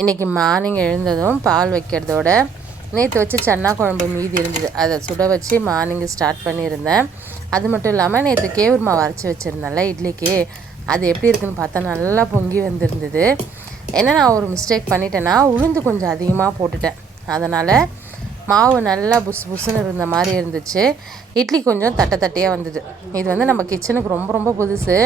இன்றைக்கி மார்னிங் எழுந்ததும் பால் வைக்கிறதோட நேற்று வச்சு சன்னா குழம்பு மீதி இருந்தது. அதை சுட வச்சு மார்னிங் ஸ்டார்ட் பண்ணியிருந்தேன். அது மட்டும் இல்லாமல் நேற்று கேவுர் மாவு அரைச்சி வச்சுருந்தேன்ல இட்லிக்கு. அது எப்படி இருக்குன்னு பார்த்தா நல்லா பொங்கி வந்திருந்தது. என்ன நான் ஒரு மிஸ்டேக் பண்ணிட்டேன்னா உளுந்து கொஞ்சம் அதிகமாக போட்டுட்டேன். அதனால் மாவு நல்லா புஸ் புஸ்ஸுன்னு இருந்த மாதிரி இருந்துச்சு. இட்லி கொஞ்சம் தட்டை தட்டையாக வந்தது. இது வந்து நம்ம கிச்சனுக்கு ரொம்ப ரொம்ப புதுசு.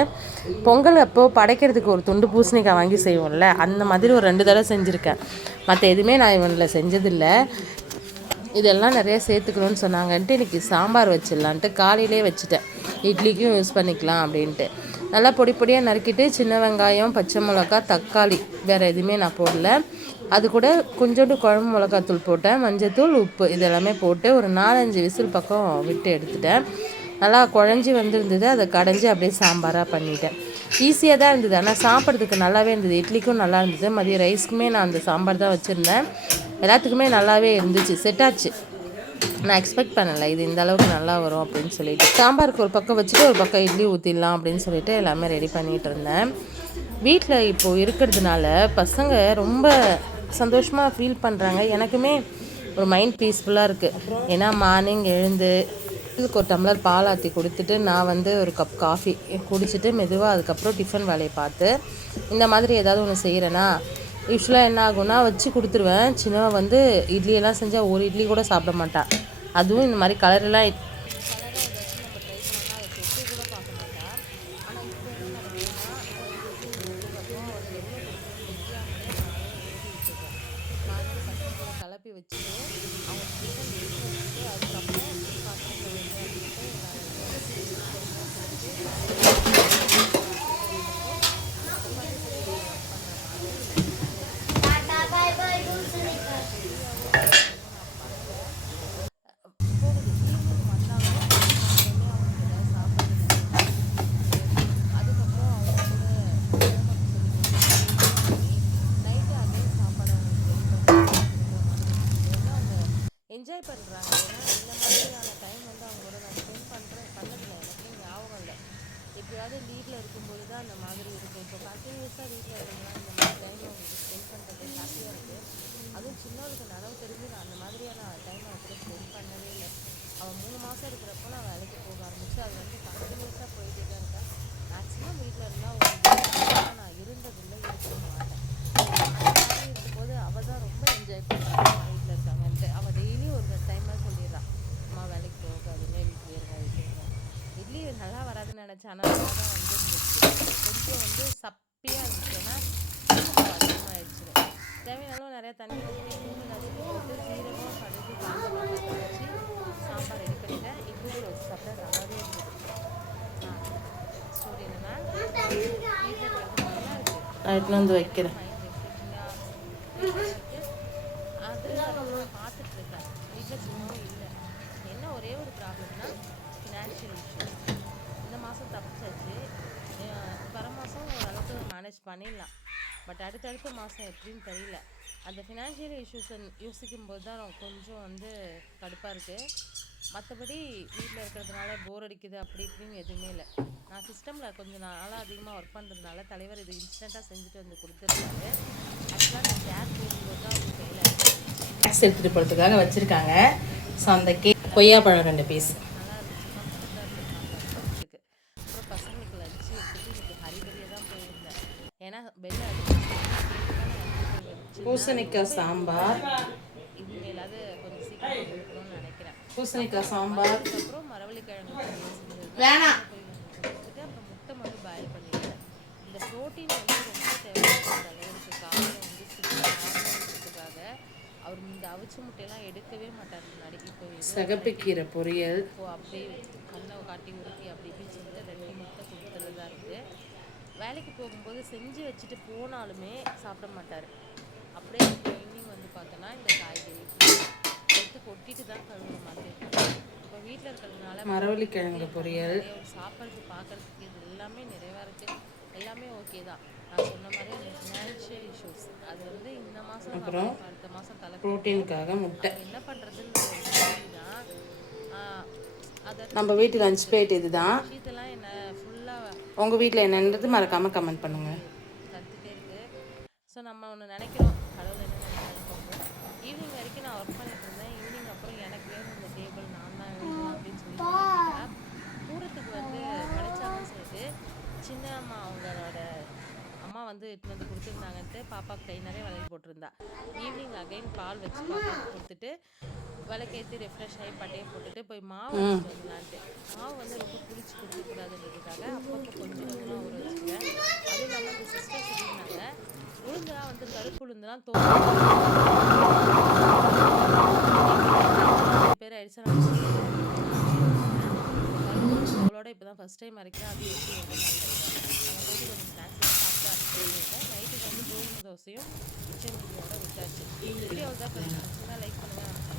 பொங்கல் அப்போ படைக்கிறதுக்கு ஒரு துண்டு பூசணிக்காய் வாங்கி செய்வோம்ல அந்த மாதிரி ஒரு ரெண்டு தடவை செஞ்சுருக்கேன். மற்ற எதுவுமே நான் இவனில் செஞ்சதில்லை. இதெல்லாம் நிறைய சேர்த்துக்கணும்னு சொன்னாங்கன்ட்டு இன்றைக்கி சாம்பார் வச்சிடலான்ட்டு காலையிலே வச்சுட்டேன். இட்லிக்கும் யூஸ் பண்ணிக்கலாம் அப்படின்ட்டு. நல்லா பொடி பொடியாக நறுக்கிட்டு சின்ன வெங்காயம் பச்சை மிளகா தக்காளி. வேறு எதுவுமே நான் போடல. அது கூட கொஞ்சோண்டு குழம்பு மிளகாத்தூள் போட்டேன். மஞ்சத்தூள் உப்பு இதெல்லாமே போட்டு ஒரு நாலஞ்சு விசில் பக்கம் விட்டு எடுத்துட்டேன். நல்லா குழஞ்சி வந்திருந்தது. அதை கடைஞ்சி அப்படியே சாம்பாராக பண்ணிட்டேன். ஈஸியாக தான் இருந்தது. ஆனால் சாப்பிட்றதுக்கு நல்லாவே இருந்தது. இட்லிக்கும் நல்லா இருந்தது. மதியம் ரைஸ்க்குமே நான் அந்த சாம்பார் தான் வச்சுருந்தேன். எல்லாத்துக்குமே நல்லாவே இருந்துச்சு. செட் ஆச்சு. நான் எக்ஸ்பெக்ட் பண்ணலை. இது இந்த அளவுக்கு நல்லா வரும் அப்படின்னு சொல்லிட்டு. சாம்பாருக்கு ஒரு பக்கம் வச்சுட்டு ஒரு பக்கம் இட்லி ஊற்றிடலாம் அப்படின்னு சொல்லிட்டு எல்லாமே ரெடி பண்ணிகிட்டு இருந்தேன். வீட்டில் இப்போது இருக்கிறதுனால பசங்க ரொம்ப சந்தோஷமாக ஃபீல் பண்ணுறாங்க எனக்குமே ஒரு மைண்ட் பீஸ்ஃபுல்லாக இருக்குது ஏன்னா மார்னிங் எழுந்து இதுக்கு ஒரு டம்ளர் பால் ஆற்றி கொடுத்துட்டு நான் வந்து ஒரு கப் காஃபி குடிச்சிட்டு மெதுவாக அதுக்கப்புறம் டிஃபன் வேலையை பார்த்து இந்த மாதிரி ஏதாவது ஒன்று செய்கிறேன்னா யூஸ்வலாக என்ன ஆகும்னா வச்சு கொடுத்துருவேன். சின்னவன் வந்து இட்லியெல்லாம் செஞ்சால் ஒரு இட்லி கூட சாப்பிட மாட்டான் அதுவும் இந்த மாதிரி கலரெலாம் பண்ணுறாங்க ஏன்னா இந்த மாதிரியான டைம் வந்து அவங்களோட நான் ஸ்பெண்ட் பண்ணுறேன் பண்ணதில்லை. எனக்கும் ஞாபகம் இல்லை. எப்படியாவது வீட்டில் இருக்கும்போது தான் அந்த மாதிரி இருக்கும் இப்போ கண்டினியூஸாக வீட்டில் இருக்கிறதுனால இந்த மாதிரி டைம் அவங்களுக்கு ஸ்பெண்ட் பண்ணுறது ஹாப்பியாக இருக்குது அதுவும் சின்னவளுக்கு நனவு தெரிஞ்சு நான் அந்த மாதிரியான டைம் அவன் கூட ஸ்பெண்ட் பண்ணவே இல்லை அவன் மூணு மாதம் இருக்கிறப்போ நான் வேலைக்கு போக ஆரம்பிச்சு அது வந்து கண்டினியூஸாக போயிட்டே தான் இருக்கேன் மேக்ஸிமம் வீட்டில் இருந்தால் ஒரு வீட்டில் நான் இருந்ததில்லை இருக்க மாட்டேன் அந்த மாதிரி இருக்கும்போது அவள் தான் ரொம்ப என்ஜாய் பண்ணுறான் வீட்டில் இருக்காங்கன்ட்டு அவள் டெய்லி ஒரு டைமாக சொல்லிடுறான் அம்மா வேலைக்கு போகாதுங்க வீட்டில் இருங்க வீட்டில் இருங்க இட்லி நல்லா நல்லா தான் வந்துருந்துச்சு. கொஞ்சம் வந்து சப்பியாக இருந்துச்சு. ஏன்னா தூக்கம் அதிகமாகிடுச்சு தேவையான நிறையா தண்ணி ஊற்றி தூங்கி நசுக்கி போட்டு சீரகம் கடுகு வச்சு சாம்பார் ரெடி பண்ணிட்டேன். இட்லி வச்சு சாப்பிட்டா நல்லாவே இருந்தது. நல்லா இருக்குது எடுத்துன்னு வந்து வைக்கிறேன். இருக்கேன். வீட்டில் சும்மாவும் இல்லை. என்ன ஒரே ஒரு ப்ராப்ளம்னா ஃபினான்ஷியல் இஷ்யூ இந்த மாதம் தப்பிச்சாச்சு அஹ் வர மாதம் பண்ணிடலாம். பட் அடுத்தடுத்த மாதம் எப்படின்னு தெரியல. அந்த ஃபினான்ஷியல் இஷ்யூஸை யோசிக்கும் போது தான் கொஞ்சம் வந்து கடுப்பாக இருக்குது மற்றபடி வீட்டில் இருக்கிறதுனால போர் அடிக்குது அப்படி இப்படின்னு எதுவுமே இல்லை. நான் சிஸ்டமில் கொஞ்சம் நாளாக அதிகமாக ஒர்க் பண்ணுறதுனால தலைவர் இது இன்ஸ்டண்ட்டாக செஞ்சுட்டு வந்து கொடுத்துருக்காரு. ஆக்சுவலாக நான் கேஸ் போகும்போது தான் அவங்க கையில் கேஸ் எடுத்துகிட்டு போகிறதுக்காக வச்சுருக்காங்க. ஸோ அந்த கே கொய்யாப்பழம் ரெண்டு பீஸ் நல்லா இருந்துச்சு இருக்கு அப்புறம் பசங்களுக்கு லஞ்சு எடுத்துட்டு இன்னைக்கு ஹரிபரியாக தான் போயிருந்தேன் ஏன்னா பெல் அடிச்சு பூசணிக்காய் சாம்பார். இனிமேலாவது கொஞ்சம் சீக்கிரம் கொடுக்கணும்னு நினைக்கிறேன். பூசணிக்காய் சாம்பார். அதுக்கப்புறம் மரவள்ளிக்கிழங்கு வேணாம். அப்புறம் முட்டை மட்டும் பாயில் பண்ணிட்டேன் இந்த ப்ரோட்டீன் வந்து ரொம்ப தேவைப்படுது தலைவருக்கு காலையில் வந்து சிக்கிறதுக்காக அவர் இந்த அவிச்ச முட்டையெல்லாம் எடுக்கவே மாட்டார் முன்னாடி. இப்போ சகப்புக்கீரை பொரியல். இப்போ அப்படியே கண்ணை காட்டி உருட்டி அப்படி இப்படி சொல்லிட்டு ரெண்டு முட்டை கொடுத்துறதா இருக்குது வேலைக்கு போகும்போது செஞ்சு வச்சுட்டு போனாலுமே சாப்பிட மாட்டார். அப்படியே ஈவினிங் வந்து பார்த்தோன்னா இந்த காய்கறி எடுத்து கொட்டிட்டு தான் கழுவுற மாதிரி இப்போ வீட்டில் இருக்கிறதுனால மரவள்ளிக்கிழங்கு பொரியல். நிறைய ஒரு சாப்பிட்றது பார்க்கறதுக்கு இது எல்லாமே நிறைவாக இருக்குது எல்லாமே ஓகே தான். நான் சொன்ன மாதிரி ஃபினான்ஷியல் இஷ்யூஸ் அது வந்து இந்த மாதம் அப்புறம் அடுத்த மாதம் தலை ப்ரோட்டீனுக்காக முட்டை. என்ன பண்ணுறதுன்னு தான். அதை நம்ம வீட்டு லஞ்ச் பிளேட் இதுதான். விஷயத்தெல்லாம் என்ன ஃபுல்லாக உங்கள் வீட்டில் என்னன்றது மறக்காமல் கமெண்ட் பண்ணுங்கள் கற்றுட்டே இருக்கு. ஸோ நம்ம ஒன்று நினைக்கிறோம். கடவுள் என்ன பார்ப்போம். ஈவினிங் வரைக்கும் நான் ஒர்க் பண்ணிட்டு இருந்தேன். ஈவினிங் அப்புறம் எனக்கு வேணும் இந்த டேபிள் நான் தான் எழுதணும் அப்படின்னு சொல்லி. தூரத்துக்கு வந்து கிடைச்சாங்கன்னு சொல்லிட்டு சின்ன அம்மா அவங்களோட அம்மா வந்து எடுத்துன்னு வந்து கொடுத்துருந்தாங்கன்ட்டு பாப்பாக்கு கை நிறைய விலைக்கு போட்டிருந்தா. ஈவினிங் அகைன் பால் வச்சு பாப்பாவுக்கு கொடுத்துட்டு விளக்கேற்றி ரெஃப்ரெஷ் ஆகி பட்டையை போட்டுட்டு போய் மாவு வச்சுட்டு வரலான்ட்டு மாவு வந்து ரொம்ப புளிச்சு கொடுக்கக்கூடாதுன்றதுக்காக அப்பப்போ கொஞ்சம் கொஞ்சமாக ஊற அதுவும் இல்லாமல் இந்த உளுந்தெல்லாம் வந்து கருப்பு உளுந்தெல்லாம் பேர் ஆயிடுச்சு அவளோட இப்போ தான் ஃபஸ்ட் டைம் அரைக்கிறேன் அது எப்படி வந்து கொஞ்சம் ஸ்நாக்ஸ் சாப்பிட்டு நைட்டுக்கு வந்து கோதுமை தோசையும் கிச்சன் பிரியாவோட விட்டாச்சு. வீடியோ தான் லைக் பண்ணுங்கள்